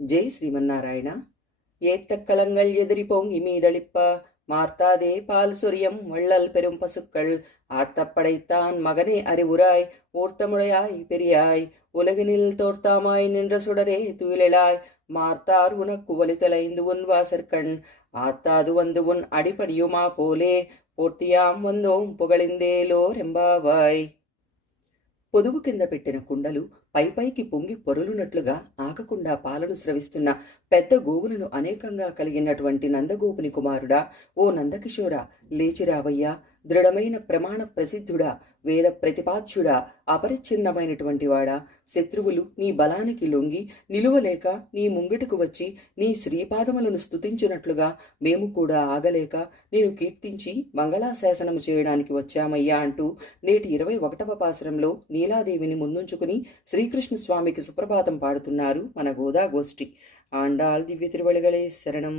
ஜெய் ஸ்ரீமன்னாராயணா. ஏத்த களங்கள் எதிரி பொங்கி மீதளிப்ப மார்த்தாதே பால் சொரியம் வள்ளல் பெரும் பசுக்கள் ஆர்த்தப்படைத்தான் மகனே அறிவுராய் ஓர்த்தமுடையாய் பெரியாய் உலகினில் தோர்த்தாமாய் நின்ற சுடரே துயிலாய் மார்த்தார் உனக்கு வலித்தலைந்து உன் வாசற்கண் ஆத்தாது வந்து உன் அடிப்படியுமா போலே పోర్తియాం వందోం పొగళిందేలోరెంబావాయ్. పొదుగు కింద పెట్టిన కుండలు పైపైకి పొంగి పొరులునట్లుగా ఆగకుండా పాలను స్రవిస్తున్న పెద్ద గోవులను అనేకంగా కలిగినటువంటి నందగోపుని కుమారుడా, ఓ నందకిషోరా, లేచిరావయ్యా. దృఢమైన ప్రమాణ ప్రసిద్ధుడా, వేద ప్రతిపాద్యుడా, అపరిచ్ఛిన్నమైనటువంటి వాడా, శత్రువులు నీ బలానికి లొంగి నిలువలేక నీ ముంగిటకు వచ్చి నీ శ్రీపాదములను స్తుతించినట్లుగా మేము కూడా ఆగలేక నేను కీర్తించి మంగళాశాసనము చేయడానికి వచ్చామయ్యా అంటూ నేటి 21వ పాసురంలో నీలాదేవిని ముందుంచుకుని శ్రీకృష్ణ స్వామికి సుప్రభాతం పాడుతున్నారు మన గోదా గోష్ఠి. ఆండాళ్ దివ్య తిరువళిగలే శరణం.